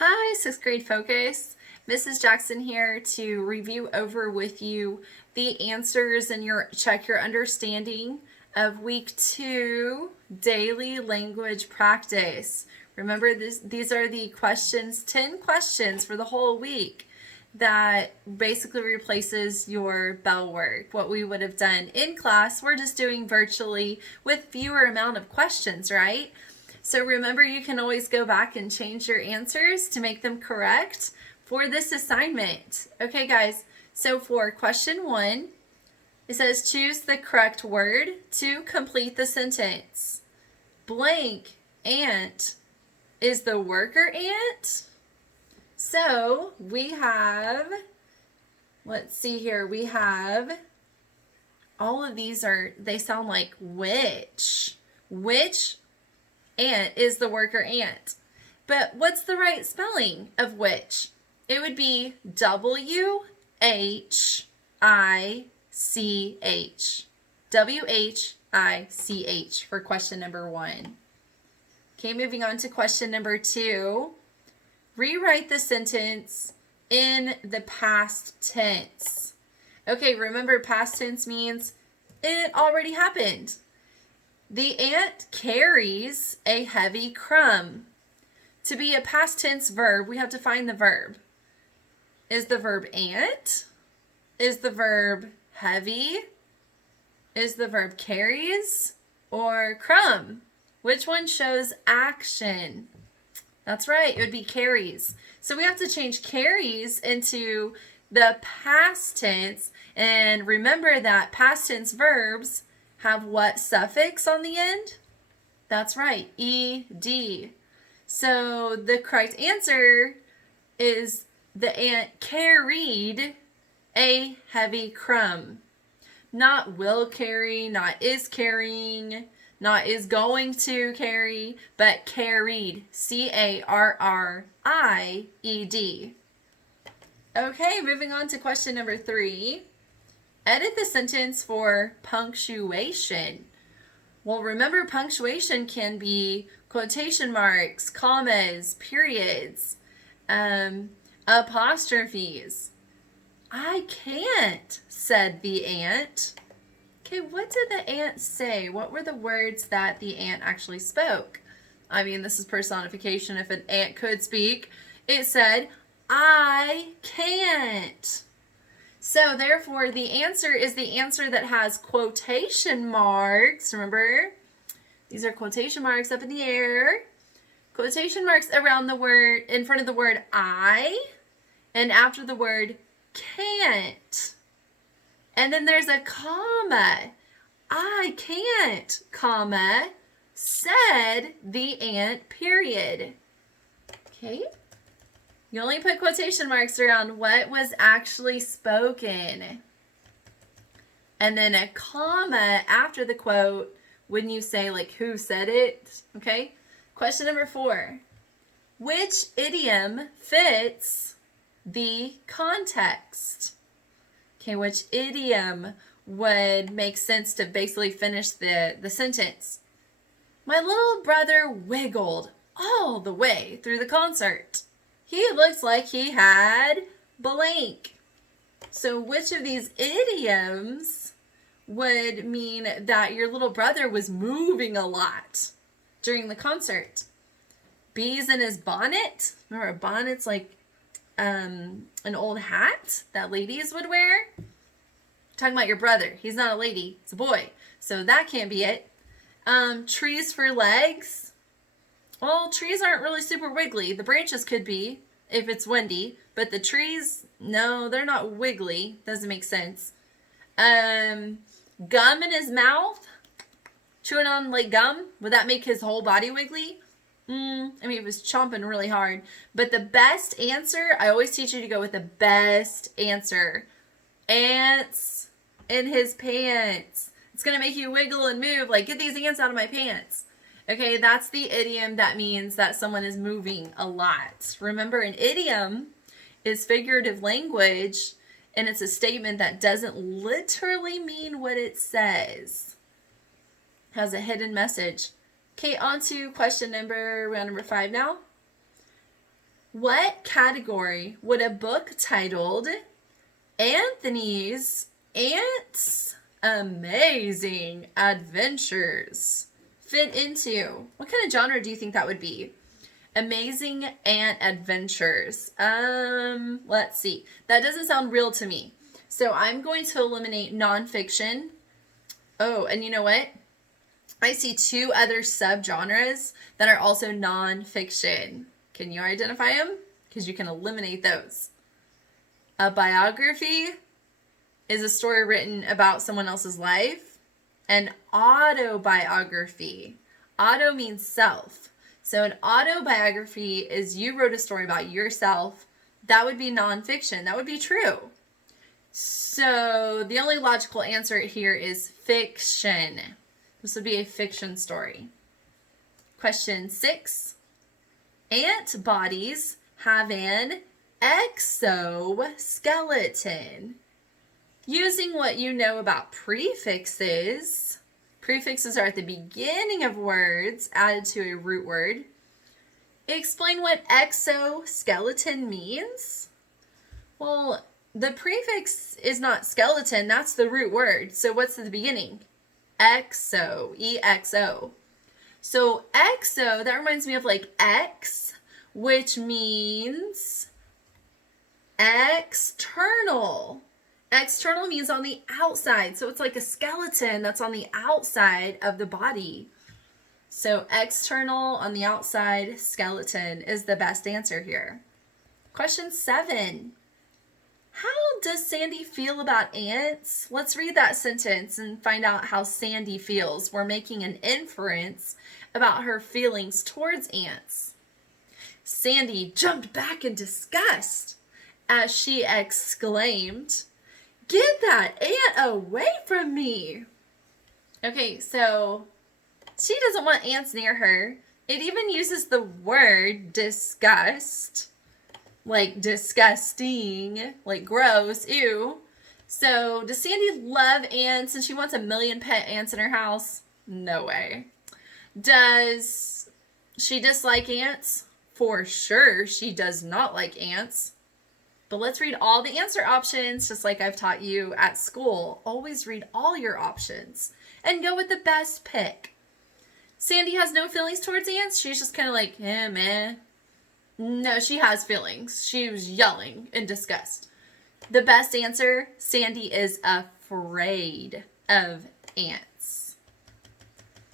Hi, 6th grade focus. Mrs. Jackson here to review over with you the answers and check your understanding of week 2 daily language practice. Remember these are the questions, 10 questions for the whole week that basically replaces your bell work. What we would have done in class, we're just doing virtually with fewer amount of questions, right? So remember, you can always go back and change your answers to make them correct for this assignment. Okay, guys, so for question 1, it says choose the correct word to complete the sentence. Blank ant is the worker ant. So we have, let's see here, we have, all of these they sound like which. Which ant is the worker ant. But what's the right spelling of which? It would be W-H-I-C-H. W-H-I-C-H for question number 1. Okay, moving on to question number 2. Rewrite the sentence in the past tense. Okay, remember past tense means it already happened. The ant carries a heavy crumb. To be a past tense verb, we have to find the verb. Is the verb ant? Is the verb heavy? Is the verb carries? Or crumb? Which one shows action? That's right, it would be carries. So we have to change carries into the past tense. And remember that past tense verbs have what suffix on the end? That's right, ed. So the correct answer is the ant carried a heavy crumb. Not will carry, not is carrying, not is going to carry, but carried. C-A-R-R-I-E-D. Okay, moving on to question number 3. Edit the sentence for punctuation. Well, remember punctuation can be quotation marks, commas, periods, apostrophes. I can't, said the ant. Okay, what did the ant say? What were the words that the ant actually spoke? I mean, this is personification. If an ant could speak, it said, I can't. So therefore, the answer is the answer that has quotation marks. Remember, these are quotation marks up in the air. Quotation marks around the word, in front of the word I, and after the word can't. And then there's a comma. I can't, comma, said the ant, period. Okay. You only put quotation marks around what was actually spoken. And then a comma after the quote when you say like who said it. Okay? Question number 4. Which idiom fits the context? Okay, which idiom would make sense to basically finish the sentence? My little brother wiggled all the way through the concert. He looked like he had blank. So which of these idioms would mean that your little brother was moving a lot during the concert? Bees in his bonnet. Remember, a bonnet's like an old hat that ladies would wear. Talking about your brother. He's not a lady. It's a boy. So that can't be it. Trees for legs. Well, trees aren't really super wiggly. The branches could be if it's windy, but the trees, no, they're not wiggly. Doesn't make sense. Gum in his mouth, chewing on like gum, would that make his whole body wiggly? I mean, it was chomping really hard. But the best answer, I always teach you to go with the best answer. Ants in his pants. It's going to make you wiggle and move, like, get these ants out of my pants. Okay, that's the idiom that means that someone is moving a lot. Remember, an idiom is figurative language, and it's a statement that doesn't literally mean what it says. It has a hidden message. Okay, on to question number 5 now. What category would a book titled Anthony's Ants Amazing Adventures fit into? What kind of genre do you think that would be? Amazing Ant Adventures. Let's see. That doesn't sound real to me. So I'm going to eliminate nonfiction. Oh, and you know what? I see 2 other subgenres that are also nonfiction. Can you identify them? Because you can eliminate those. A biography is a story written about someone else's life. An autobiography. Auto means self. So an autobiography is you wrote a story about yourself. That would be nonfiction. That would be true. So the only logical answer here is fiction. This would be a fiction story. Question 6. Ant bodies have an exoskeleton. Using what you know about prefixes, prefixes are at the beginning of words added to a root word. Explain what exoskeleton means. Well, the prefix is not skeleton, that's the root word. So what's at the beginning? Exo, E-X-O. So exo, that reminds me of like X, which means external. External means on the outside. So it's like a skeleton that's on the outside of the body. So external on the outside skeleton is the best answer here. Question 7. How does Sandy feel about ants? Let's read that sentence and find out how Sandy feels. We're making an inference about her feelings towards ants. Sandy jumped back in disgust as she exclaimed, "Get that ant away from me!" Okay, so she doesn't want ants near her. It even uses the word disgust. Like disgusting, like gross, ew. So does Sandy love ants and she wants a million pet ants in her house? No way. Does she dislike ants? For sure she does not like ants. But let's read all the answer options, just like I've taught you at school. Always read all your options and go with the best pick. Sandy has no feelings towards ants. She's just kind of like, meh. No, she has feelings. She was yelling in disgust. The best answer, Sandy is afraid of ants.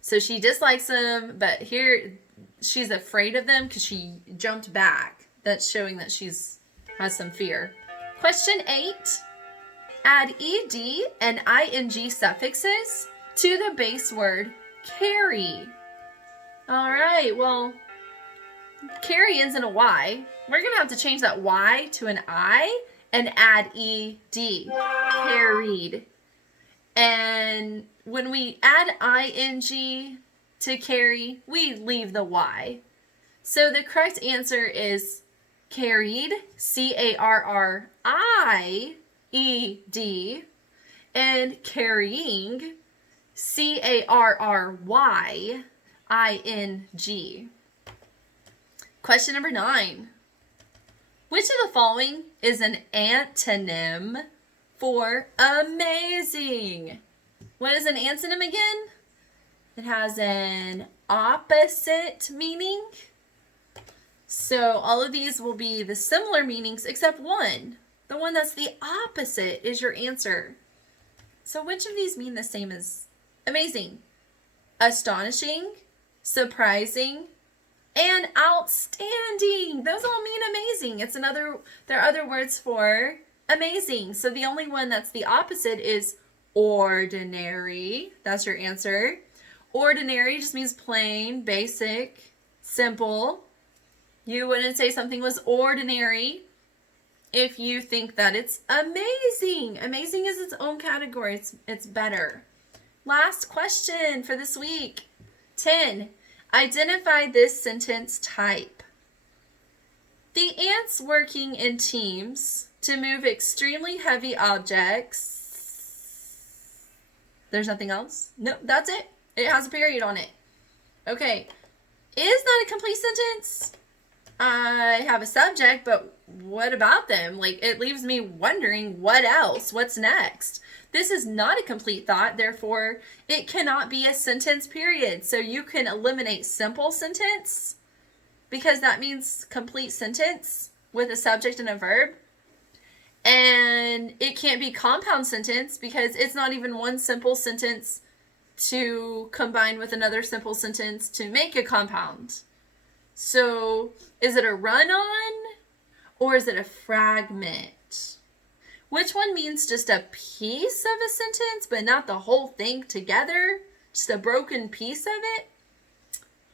So she dislikes them, but here she's afraid of them because she jumped back. That's showing that she's has some fear. Question 8. Add ed and ing suffixes to the base word carry. All right, well, carry ends in a Y. We're going to have to change that Y to an I and add ed. Carried. And when we add ing to carry, we leave the Y. So the correct answer is carried, C-A-R-R-I-E-D, and carrying, C-A-R-R-Y-I-N-G. Question number 9. Which of the following is an antonym for amazing? What is an antonym again? It has an opposite meaning. So all of these will be the similar meanings except one. The one that's the opposite is your answer. So which of these mean the same as amazing? Astonishing, surprising, and outstanding. Those all mean amazing. There are other words for amazing. So the only one that's the opposite is ordinary. That's your answer. Ordinary just means plain, basic, simple. You wouldn't say something was ordinary if you think that it's amazing. Amazing is its own category. It's better. Last question for this week. 10. Identify this sentence type. The ants working in teams to move extremely heavy objects. There's nothing else? No, that's it. It has a period on it. Okay. Is that a complete sentence? I have a subject, but what about them? Like, it leaves me wondering what else? What's next? This is not a complete thought, therefore, it cannot be a sentence period. So you can eliminate simple sentence because that means complete sentence with a subject and a verb. And it can't be compound sentence because it's not even one simple sentence to combine with another simple sentence to make a compound. So is it a run-on or is it a fragment? Which one means just a piece of a sentence but not the whole thing together? Just a broken piece of it?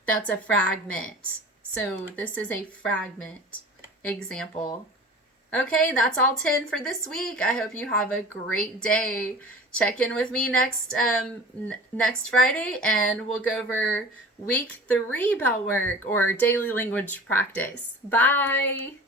That's a fragment. So this is a fragment example. Okay, that's all 10 for this week. I hope you have a great day. Check in with me next Friday, and we'll go over week 3 bell work or daily language practice. Bye.